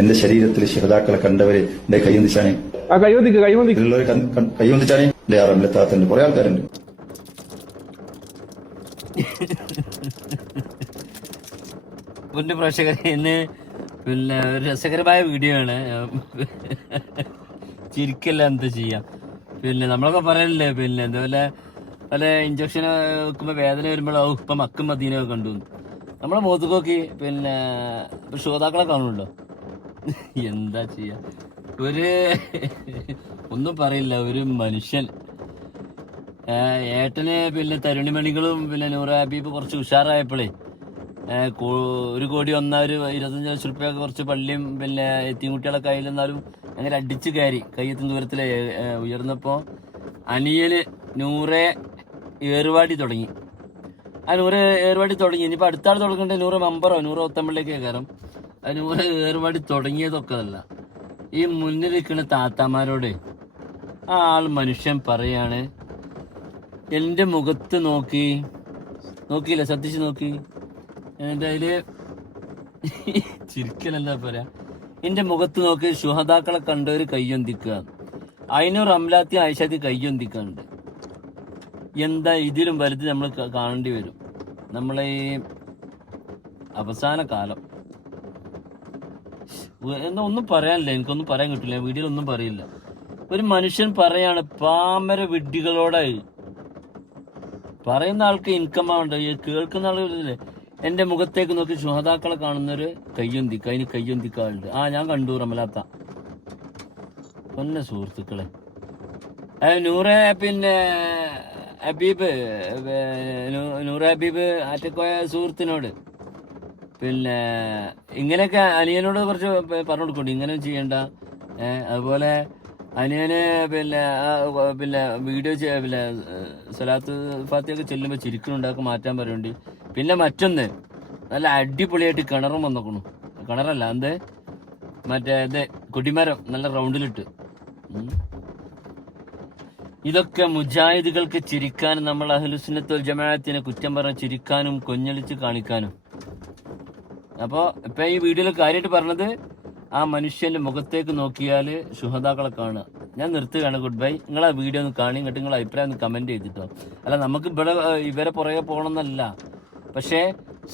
എന്റെ ശരീരത്തിൽ ശിഹതാക്കളെ കണ്ടവരെ എന്റെ കൈയൊന്നിച്ചാണേ. ഉള്ളവർ കൈയൊന്നിച്ചാണേ. എന്റെ ആറമ്മിലെത്താത്തുണ്ട്, കുറെ ആൾക്കാരുണ്ട്. മുന്നേ പ്രേക്ഷകരെ ഇന്ന് പിന്നെ ഒരു രസകരമായ വീഡിയോ ആണ്. ചിരിക്കല്ല എന്താ ചെയ്യാം. പിന്നെ നമ്മളൊക്കെ പറയണില്ലേ, പിന്നെ അതുപോലെ പല ഇഞ്ചക്ഷൻ വെക്കുമ്പോ വേദന വരുമ്പോഴാവും ഇപ്പൊ മക്കും മദീനൊക്കെ കണ്ടു. നമ്മളെ മുഖത്തേക്ക് പിന്നെ ശ്രോതാക്കളെ കാണുമല്ലോ. എന്താ ചെയ്യാ, ഒന്നും പറയില്ല. ഒരു മനുഷ്യൻ ഏട്ടന് പിന്നെ തരുണിമണികളും പിന്നെ നൂറ ഹബീബ് കുറച്ച് ഉഷാറായപ്പോഴേ 1 കോടി വന്ന ഒരു 25 ലക്ഷം റുപ്യൊക്കെ കുറച്ച് പള്ളിയും പിന്നെ എത്തിൻകുട്ടികളൊക്കെ കയ്യിലെന്നാലും അങ്ങനെ അടിച്ചു കയറി കയ്യെത്തും ദൂരത്തില് ഉയർന്നപ്പോ അനിയന് നൂറെ ഏറുവാടി തുടങ്ങി. ആ നൂറ് ഏറുവാടി തുടങ്ങി. ഇനിയിപ്പോൾ അടുത്താൾ തുടങ്ങേണ്ട 100 മെമ്പറോ 100 ഒത്തമ്പളിലേക്ക് കയറും. ആ 100 ഏറുവാടി തുടങ്ങിയതൊക്കെ അല്ല, ഈ മുന്നിലിരിക്കുന്ന താത്താമാരോട് ആ ആൾ മനുഷ്യൻ പറയാണ്, എൻ്റെ മുഖത്ത് നോക്കിയില്ല, ശ്രദ്ധിച്ച് നോക്കി. എൻ്റെ അതില് ചിരിക്കലല്ല പറയാ, എൻ്റെ മുഖത്ത് നോക്കി ശുഹദാക്കളെ കണ്ടവര് കയ്യൊന്തിക്കുക. അതിനൊരു റംലാത്തി ആയിഷാത്തി കയ്യൊന്തിക്കുന്നുണ്ട്. എന്താ ഇതിലും വലുത് നമ്മൾ കാണേണ്ടി വരും. നമ്മളെ ഈ അവസാന കാലം എന്താ ഒന്നും പറയാനില്ല, എനിക്കൊന്നും പറയാൻ കിട്ടില്ല, വീഡിയോയിൽ ഒന്നും പറയില്ല. ഒരു മനുഷ്യൻ പറയാണ് പാമര വിഡ്ഢികളോടായി. പറയുന്ന ആൾക്ക് ഇൻകം ആവണ്ട, കേൾക്കുന്ന ആളുകളില്ലേ. എന്റെ മുഖത്തേക്ക് നോക്കി ശുഹദാക്കളെ കാണുന്നൊരു കയ്യൊന്തിക്ക, അതിന് കയ്യൊന്തിക്കാളുണ്ട്. ആ ഞാൻ കണ്ടു റമലാത്ത. പൊന്നെ സുഹൃത്തുക്കളെ, നൂറെ പിന്നെ ഹബീബ് നൂറെ ഹബീബ് ആറ്റക്കോയ സുഹൃത്തിനോട് പിന്നെ ഇങ്ങനെയൊക്കെ അനിയനോട് കുറച്ച് പറഞ്ഞു കൊടുക്കണ്ട, ഇങ്ങനെ ചെയ്യണ്ട. അതുപോലെ അനിയന് പിന്നെ വീഡിയോ പിന്നെ സലാത്ത് ഫാത്തിയൊക്കെ ചെല്ലുമ്പോൾ ചിരിക്കണുണ്ടാക്കി മാറ്റാൻ പറയുന്നുണ്ട്. പിന്നെ മറ്റൊന്ന്, നല്ല അടിപൊളിയായിട്ട് കിണറും വന്നോക്കണു. കിണറല്ല മറ്റേ കൊടിമരം നല്ല റൗണ്ടിലിട്ട്. ഇതൊക്കെ മുജാഹിദുകൾക്ക് ചിരിക്കാനും നമ്മൾ അഹ്ലുസുന്നത്ത് വൽ ജമാഅത്തിനെ കുറ്റം പറഞ്ഞ് ചിരിക്കാനും കൊഞ്ഞളിച്ച് കാണിക്കാനും. അപ്പോൾ ഇപ്പൊ ഈ വീഡിയോയിൽ കാര്യമായിട്ട് പറഞ്ഞത്, ആ മനുഷ്യന്റെ മുഖത്തേക്ക് നോക്കിയാല് ശുഹദാക്കളെ കാണുക. ഞാൻ നിർത്തുകയാണ്. Good bye. നിങ്ങൾ ആ വീഡിയോ ഒന്ന് കാണി, ഇങ്ങോട്ട് നിങ്ങളുടെ അഭിപ്രായം ഒന്ന് കമന്റ് ചെയ്തിട്ടോ. അല്ല, നമുക്ക് ഇവരെ പുറകെ പോകണമെന്നല്ല, പക്ഷേ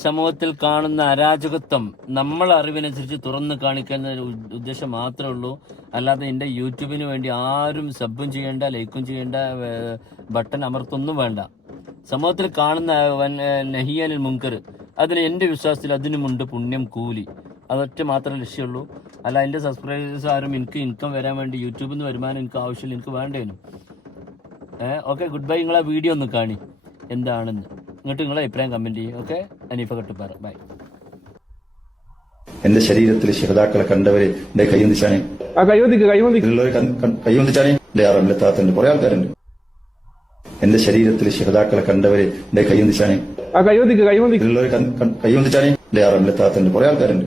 സമൂഹത്തിൽ കാണുന്ന അരാജകത്വം നമ്മൾ അറിവിനനുസരിച്ച് തുറന്നു കാണിക്കുന്ന ഉദ്ദേശം മാത്രമേ ഉള്ളൂ. അല്ലാതെ എൻ്റെ യൂട്യൂബിന് വേണ്ടി ആരും സബും ചെയ്യേണ്ട, ലൈക്കും ചെയ്യേണ്ട, ബട്ടൺ അമർത്തൊന്നും വേണ്ട. സമൂഹത്തിൽ കാണുന്ന നഹിയാനിൽ മുൻകർ, അതിന് എൻ്റെ വിശ്വാസത്തിൽ അതിനുമുണ്ട് പുണ്യം, കൂലി. അതൊറ്റ മാത്രമേ ലക്ഷ്യമുള്ളൂ. അല്ല, എൻ്റെ സബ്സ്ക്രൈബേഴ്സ് ആരും എനിക്ക് ഇൻകം വരാൻ വേണ്ടി യൂട്യൂബിൽ നിന്ന് വരുമാനം എനിക്ക് ആവശ്യമില്ല, എനിക്ക് വേണ്ടേനും. Okay, good bye. നിങ്ങളെ വീഡിയോ ഒന്ന് കാണി എന്താണെന്ന്, ഇങ്ങോട്ട് നിങ്ങളെ അഭിപ്രായം കമന്റ് ചെയ്യും. Okay, Aneefa Kattupara, bye. എന്റെ ശരീരത്തിൽ ശിഹതാക്കളെ കണ്ടവരെ എന്റെ കൈയൊന്നിച്ചാണേ. ഉള്ളവർ കൈയൊന്നിച്ചാണേ. എന്റെ ആറമ്മിലെത്താത്തുണ്ട്, കുറെ ആൾക്കാരുണ്ട്. എന്റെ ശരീരത്തിൽ ശിഹതാക്കളെ കണ്ടവരെ എന്റെ കൈയൊന്നിച്ചാണേ. ഉള്ളവർ കൈയൊന്നിച്ചാണേ. എന്റെ ആറമ്മിലെത്താത്തുണ്ട്, കുറെ ആൾക്കാരുണ്ട്.